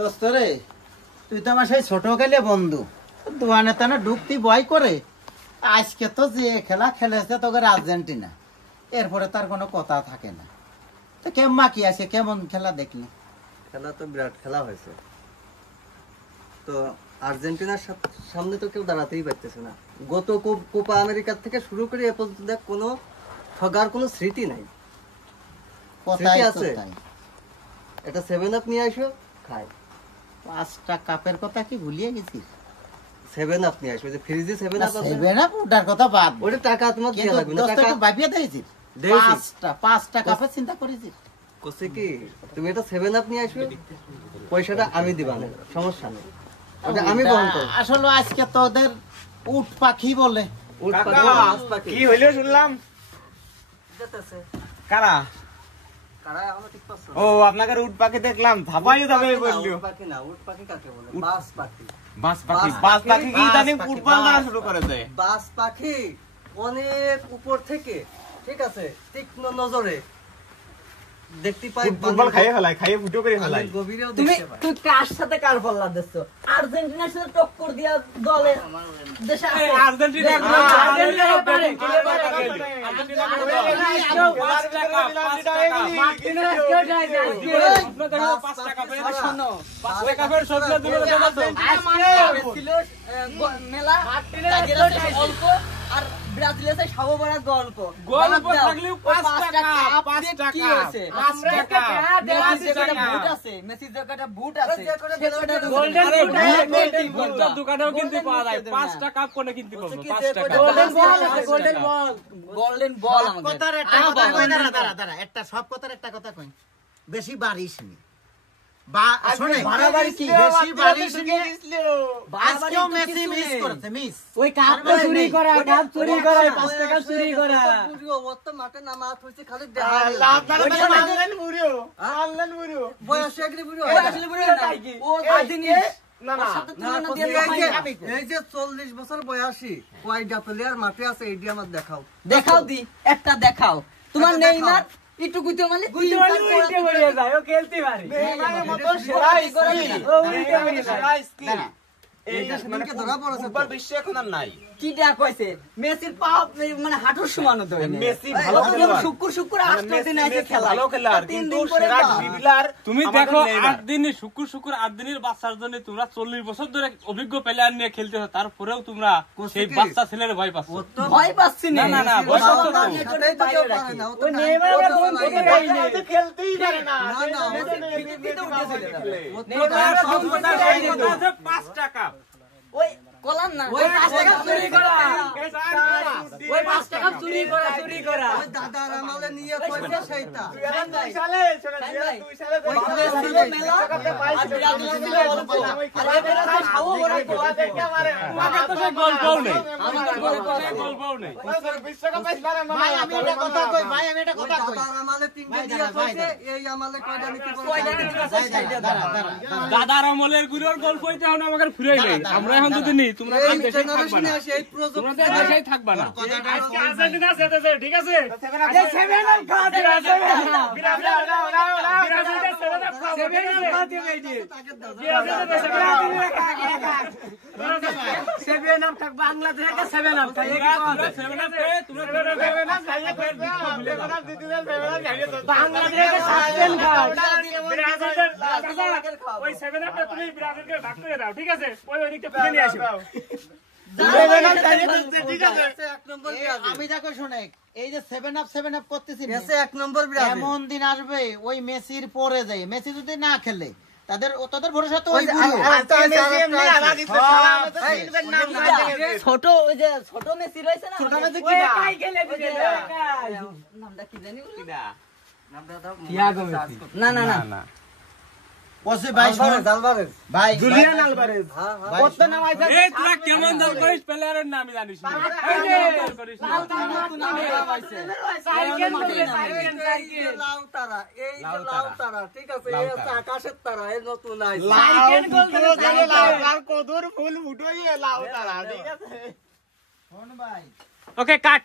দোস্তরে তুই তো আমার সেই ছোটকালে বন্ধু দোয়ানে তানে ঢুকতি ভয় করে আজকে তো যে খেলা খেলেছে তোকে আর্জেন্টিনা এরপরে তার কোনো কথা থাকে না তো কেমন কি আছে কেমন খেলা দেখলি খেলা তো বিরাট খেলা হয়েছে তো আর্জেন্টিনার সামনে তো কেউ দাঁড়াতেই পারতেছে না গত কোপা আমেরিকা থেকে শুরু করে এ পর্যন্ত দেখ কোনো ঠগার কোনো স্মৃতি নাই কথাই আছে এটা 7 আপ নিয়ে আসো খায় 5টা কাপের কথা কি ভুলিয়ে গেছিস 7 আপ নিয়ে আসো যে ফ্রিজে 7 আপ আছে 7 আপ ওটার কথা বাদ ওটা টাকা তোমার দেয়া লাগবে না টাকা ভাবিয়ে দিয়েছিস 5টা কাপের চিন্তা করেছিস কোসে কি তুমি এটা 7 আপ নিয়ে আসো পয়সাটা আমি দিবা না সমস্যা নেই ওটা আমি বহন করব আসলে আজকে তোদের উট পাখি বলে উট পাখি কি হইলো শুনলাম যেতেছে কারা কারা আমরা ঠিক পাচ্ছ ও আপনাকে উট পাখি দেখলাম ধাপাই ধাপাই বললো উট পাখি না উট পাখি কাকে বলে বাস পাখি বাস পাখি কি জানি ফুটবল খেলা শুরু করেছে বাস পাখি অনেক উপর থেকে ঠিক আছে তীক্ষ্ণ নজরে দেখতে পাই ফুটবল খাইয়ে ফেলায় খাইয়ে ফুটো করে ফেলায় গভীরেও তুমি দেখতে পাই তুই কার সাথে কার পাল্লা দিচ্ছ আর্জেন্টিনার সাথে টক্কর দিয়া দলে দেশে আছে আর্জেন্টিনা মেলা অল্প আর ব্রাজিল আছে সববার গল্প থাকলেও 5 টাকা কি হয়েছে বুট আছে মেসির জায়গাটা বুট আছে গোল্ডেন দোকানেও কিনতে পাওয়া যায় 5 টাকা কোনে কিনতে পাবো 5 টাকা গোল্ডেন বল কথার একটা কথা কই দাঁড়া একটা সব কথার একটা কথা কই বেশি বারিশ নি শুনে বাড়াবাড়ি কি বেশি বারিশ নি আজকেও মেসি মিস করেছে মিস ওই কাপ চুরি করা 5 টাকা চুরি করা পুরো ওত মাঠে নামাত হইছে খালি অনলাইন মুরিও বয়স একরি পুরো ও আদিনি না না এই যে 40 বছর বয়সী কয়টা প্লেয়ার মাঠে আছে এইডি আমার দেখাও দি একটা দেখাও তোমার নেইমার একটু গুইতে মানে উল্টে পড়ে যায় ও খেলতে পারে নেইমারের মতো সেরা স্কিল ও উল্টে পড়ে সেরা স্কিল এই মানে ধরা পড়েছে ফুটবল বিশ্বে এখন আর নাই কিটা কইছে মেসির পা মানে হাঁটুর সমান হতে হয় মেসি ভালো খেলোয়াড় শুক্র 8 দিন আছে খেলা ভালো খেলোয়াড় কিন্তু সেরা ড্রিবলার তুমি দেখো 8 দিনে শুক্র 8 দিনের বাচ্চার জন্য তোমরা 40 বছর ধরে অভিজ্ঞ প্লেয়ার নিয়ে খেলতেছো তারপরেও তোমরা সেই বাচ্চা ছেলের ভয় পাচ্ছ ভয় পাচ্ছি না না না ভয় পাচ্ছ তো এটাই তো কেউ পারে না ওই নেইমার তো খেলতেই পারে না নেইমার সব কথা সেই কথা 5 টাকা ওই কলাম না ওই 5 টাকা চুরি করা ওই 5 টাকা চুরি করা ওই দাদার আমলে নিয়ে কইছে সেইটা 2 সালে ওই ছিল মেলা আর ব্রাজিল ছিল অল্প আর এবারে তো খাও বড় গোয়া দেখে আমারে আমাদের তো সে গল্পও নেই আমাদের গল্পও নেই ভাই আমি এটা কথা কই দাদার আমলে 3টা দিয়া কইছে এই আমলে কয়টা নিতে পারবে দাদার আমলের গুরুর গল্প হইতে এখন আমাদের ফিরাই নেই আমরা এখন যদি নি তোমরা এই দেশে থাকবা জেনারেশনে না আসে এই প্রজেক্ট তোমরা দেশে থাকবা না আজকে আর্জেন্টিনা জিতেছে ঠিক আছে এই 7 আপ খা দে 7 আপ ঠিক আছে ওই ওইদিকে ফিরে নিয়ে আসো আমি দেখো শুনে এই যে 7 আপ করতেছি এসে 1 নম্বর ব্রাজিল এমন দিন আসবে ওই মেসির পরে যায় মেসি যদি না খেলে তোদের ভরসা তো ওই ছোট ওই যে ছোট মেসি রইছে না ছোট মেসি কি কাই খেলে দিছে নামটা কি জানি না ওসে ভাই আলভারেজ ভাই জুলিয়ান আলভারেজ হ্যাঁ কত নাম আছে এই তোরা কেমন দল করিস প্লেয়ারের নাম জানিস না এই যে লাউতারা এই যে লাউতারা ঠিক আছে এই আছে আকাশের তারা এই নতুন আইছে লাউ কদর ফুল ফুটোই লাউতারা ঠিক আছে শোন ভাই ওকে কাট